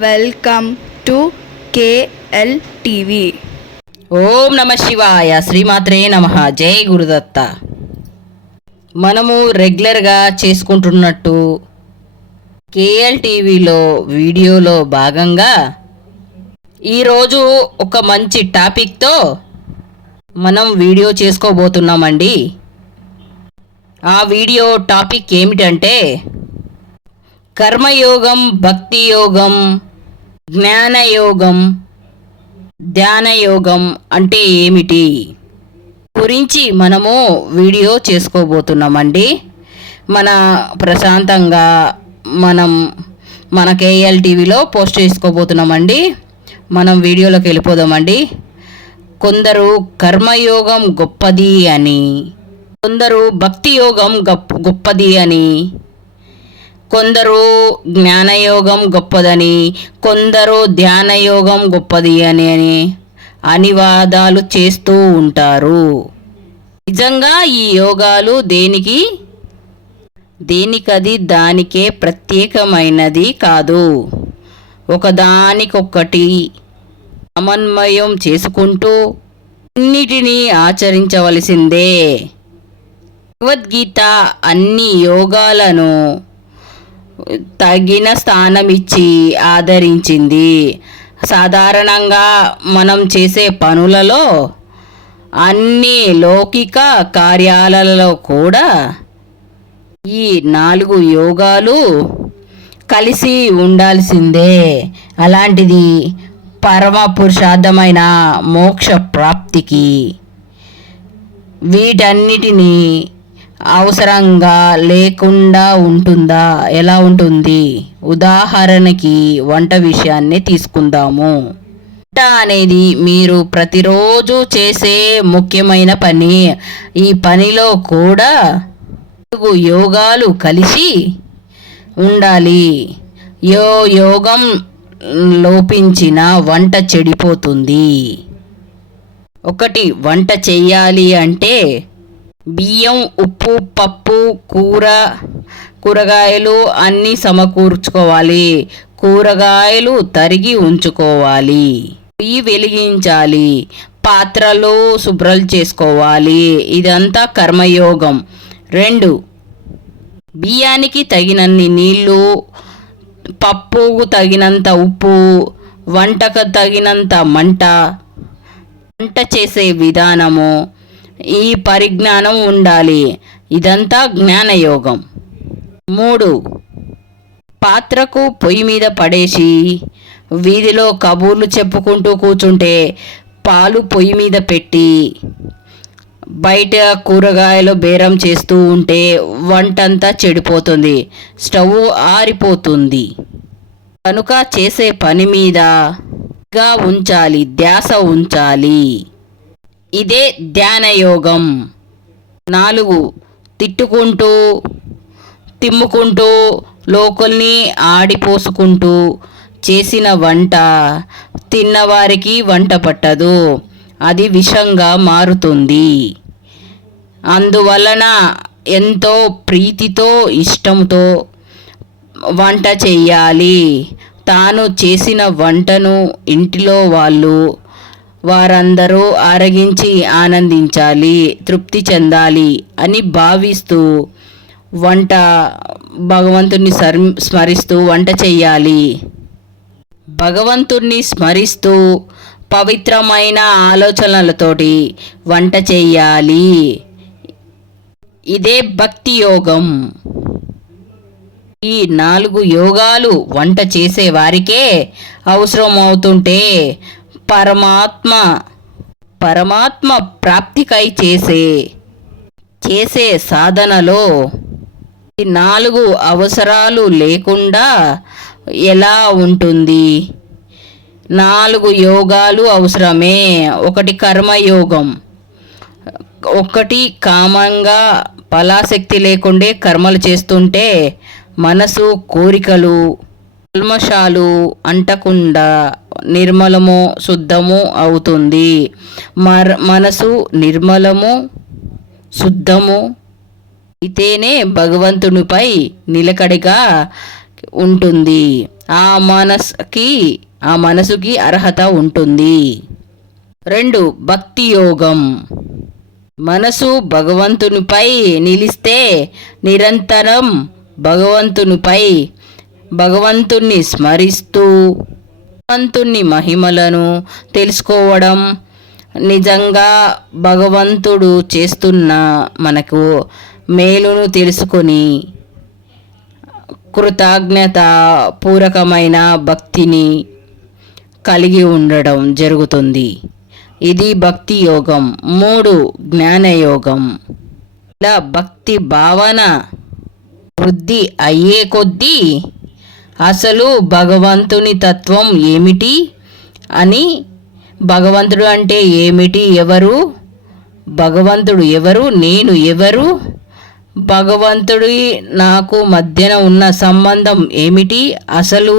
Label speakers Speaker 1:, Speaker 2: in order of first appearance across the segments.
Speaker 1: Welcome to K L TV
Speaker 2: ఓం నమ శివాయ శ్రీమాత్రే నమ జై గురుదత్త. మనము రెగ్యులర్గా చేసుకుంటున్నట్టు కేఎల్ టీవీలో వీడియోలో భాగంగా ఈరోజు ఒక మంచి టాపిక్తో మనం వీడియో చేసుకోబోతున్నామండి. ఆ వీడియో టాపిక్ ఏమిటంటే కర్మయోగం భక్తి యోగం జ్ఞానయోగం ధ్యానయోగం అంటే ఏమిటి? గురించి మనము వీడియో చేసుకోబోతున్నామండి. మన ప్రశాంతంగా మనం మన కేఎల్ టీవీలో పోస్ట్ చేసుకోబోతున్నామండి. మనం వీడియోలోకి వెళ్ళిపోదామండి. కొందరు కర్మయోగం గొప్పది అని కొందరు భక్తి యోగం గొప్ప గొప్పది అని కొందరు జ్ఞానయోగం గొప్పదని కొందరు ధ్యానయోగం గొప్పది అని అని అనివాదాలు చేస్తూ ఉంటారు. నిజంగా ఈ యోగాలు దేనికి? దేనికది? దానికే ప్రత్యేకమైనది కాదు. ఒకదానికొక్కటి సమన్వయం చేసుకుంటూ అన్నిటినీ ఆచరించవలసిందే. భగవద్గీత అన్ని యోగాలను తగిన స్థానం ఇచ్చి ఆదరించింది. సాధారణంగా మనం చేసే పనులలో అన్ని లౌకిక కార్యాలలో కూడా ఈ నాలుగు యోగాలు కలిసి ఉండాల్సిందే. అలాంటిది పరమ పురుషార్థమైన మోక్ష ప్రాప్తికి వీటన్నిటినీ అవసరంగా లేకుండా ఉంటుందా? ఎలా ఉంటుంది? ఉదాహరణకి వంట విషయాన్ని తీసుకుందాము. వంట అనేది మీరు ప్రతిరోజు చేసే ముఖ్యమైన పని. ఈ పనిలో కూడా యోగాలు కలిసి ఉండాలి. యో యోగం లోపించిన వంట చెడిపోతుంది. ఒకటి వంట చెయ్యాలి అంటే బియ్యం ఉప్పు పప్పు కూర కూరగాయలు అన్నీ సమకూర్చుకోవాలి. కూరగాయలు తరిగి ఉంచుకోవాలి. పొయ్యి వెలిగించాలి. పాత్రలు శుభ్రం చేసుకోవాలి. ఇదంతా కర్మయోగం. రెండు బియ్యానికి తగినన్ని నీళ్ళు పప్పుకు తగినంత ఉప్పు వంటకు తగినంత మంట వంట చేసే విధానము ఈ పరిజ్ఞానం ఉండాలి. ఇదంతా జ్ఞానయోగం. మూడు. పాత్రకు పొయ్యి మీద పడేసి వీధిలో కబూర్లు చెప్పుకుంటూ కూర్చుంటే పాలు పొయ్యి మీద పెట్టి బయట కూరగాయలు బేరం చేస్తూ ఉంటే వంటంతా చెడిపోతుంది. స్టవ్ ఆరిపోతుంది. కనుక చేసే పని మీద ఉంచాలి ధ్యాస ఉంచాలి. ఇదే ధ్యానయోగం నాలుగు తిట్టుకుంటూ తిమ్ముకుంటూ లోకల్ని ఆడిపోసుకుంటూ చేసిన వంట తిన్నవారికి వంట పట్టదు. అది విషంగా మారుతుంది. అందువలన ఎంతో ప్రీతితో ఇష్టంతో వంట చెయ్యాలి. తాను చేసిన వంటను ఇంటిలో వాళ్ళు వారందరూ ఆరగించి ఆనందించాలి తృప్తి చెందాలి అని భావిస్తూ వంట భగవంతుని స్మరిస్తూ వంట చెయ్యాలి. భగవంతుణ్ణి స్మరిస్తూ పవిత్రమైన ఆలోచనలతోటి వంట చేయాలి ఇదే భక్తి యోగం. ఈ నాలుగు యోగాలు వంట చేసే వారికే అవసరం అవుతుంటే పరమాత్మ పరమాత్మ ప్రాప్తికై చేసే చేసే సాధనలో నాలుగు అవసరాలు లేకుండా ఎలా ఉంటుంది? నాలుగు యోగాలు అవసరమే. ఒకటి కర్మయోగం. ఒకటి కామంగా ఫలాశక్తి లేకుండే కర్మలు చేస్తుంటే మనసు కోరికలు కల్మషాలు అంటకుండా నిర్మలము శుద్ధము అవుతుంది. మర్ మనసు నిర్మలము శుద్ధము అయితేనే భగవంతునిపై నిలకడగా ఉంటుంది. ఆ మనసుకి ఆ మనసుకి అర్హత ఉంటుంది. రెండు భక్తి యోగం. మనసు భగవంతునిపై నిలిస్తే నిరంతరం భగవంతునిపై భగవంతుణ్ణి స్మరిస్తూ భగవంతుణ్ణి మహిమలను తెలుసుకోవడం నిజంగా భగవంతుడు చేస్తున్న మనకు మేలును తెలుసుకొని కృతజ్ఞత పూరకమైన భక్తిని కలిగి ఉండడం జరుగుతుంది. ఇది భక్తి యోగం. మూడు జ్ఞానయోగం ఇలా భక్తి భావన వృద్ధి అయ్యే కొద్దీ అసలు భగవంతుని తత్వం ఏమిటి అని భగవంతుడు అంటే ఏమిటి ఎవరు? భగవంతుడు ఎవరు? నేను ఎవరు? భగవంతుడి నాకు మధ్యన ఉన్న సంబంధం ఏమిటి? అసలు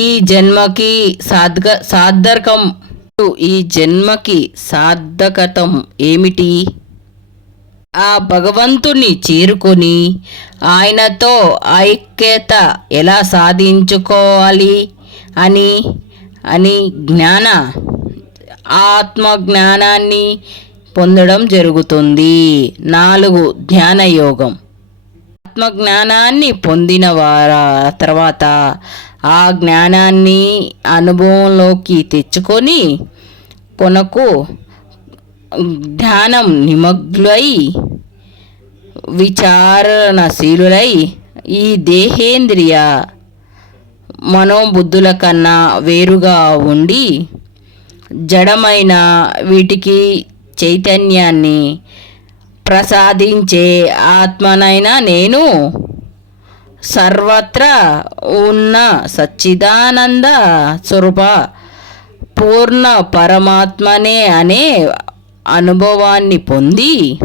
Speaker 2: ఈ జన్మకి సాధక సాధకం ఈ జన్మకి సాధకతం ఏమిటి? ఆ భగవంతుణ్ణి చేరుకొని ఆయనతో ఐక్యత ఎలా సాధించుకోవాలి అని అని జ్ఞాన ఆత్మజ్ఞానాన్ని పొందడం జరుగుతుంది. నాలుగు ధ్యాన యోగం పొందిన వార తర్వాత ఆ జ్ఞానాన్ని అనుభవంలోకి తెచ్చుకొని కొనకు ధ్యానం నిమగ్నులై విచారణశీలులై ఈ దేహేంద్రియ మనోబుద్ధుల కన్నా వేరుగా ఉండి జడమైన వీటికి చైతన్యాన్ని ప్రసాదించే ఆత్మనైనా నేను సర్వత్రా ఉన్న సచ్చిదానంద స్వరూప పూర్ణ పరమాత్మనే అనే అనుభవాన్ని పొంది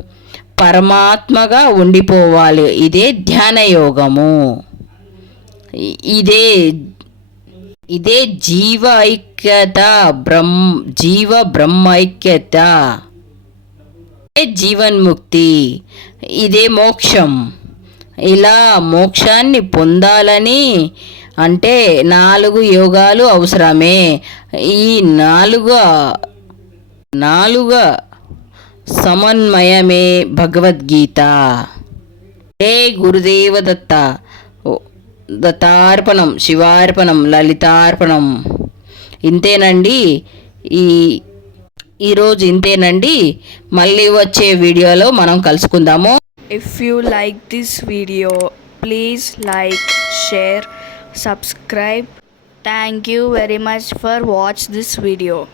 Speaker 2: పరమాత్మగా ఉండిపోవాలి. ఇదే ధ్యాన యోగము ఇదే ఇదే జీవ ఐక్యత బ్రహ్మ జీవ బ్రహ్మైక్యత. ఇదే జీవన్ముక్తి. ఇదే మోక్షం. ఇలా మోక్షాన్ని పొందాలని అంటే నాలుగు యోగాలు అవసరమే. ఈ నాలుగు నాలుగ సమన్మయమే భగవద్గీత. హే గురుదేవదత్త దత్తార్పణం శివార్పణం లలితార్పణం. ఇంతేనండి? ఈ ఈరోజు ఇంతేనండి? మళ్ళీ వచ్చే వీడియోలో మనం కలుసుకుందాము.
Speaker 1: If you like this video please like share subscribe thank you very much for watch this video